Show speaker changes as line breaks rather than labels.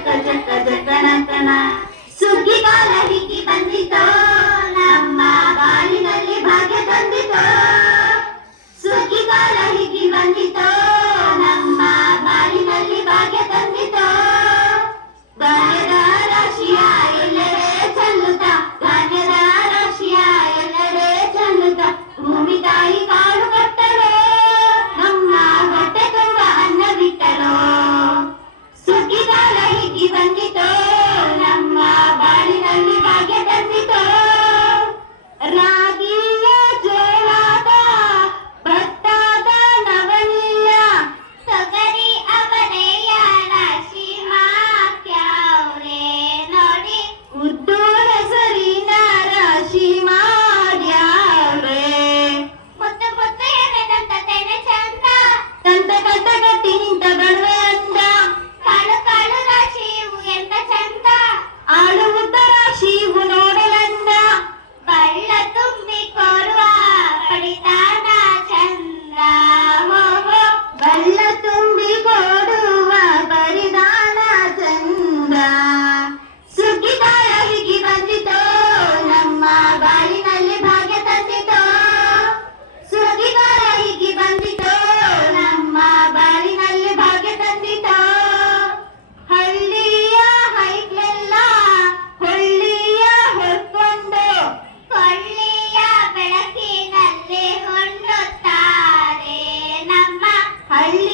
జక్క జక్క జక్క నక్కన ಸುಗ್ಗಿಗಾಲ ಹಿಗ್ಗಿ ಬಂದಿತೋ
ನಮ್ಮ
ಬಾಲಿನಲ್ಲಿ ಭಾಗ್ಯ ತಂದಿತೋ ಸುಗ್ಗಿಗಾಲ ಹಿಗ್ಗಿ ಬಂದಿತೋ Ale.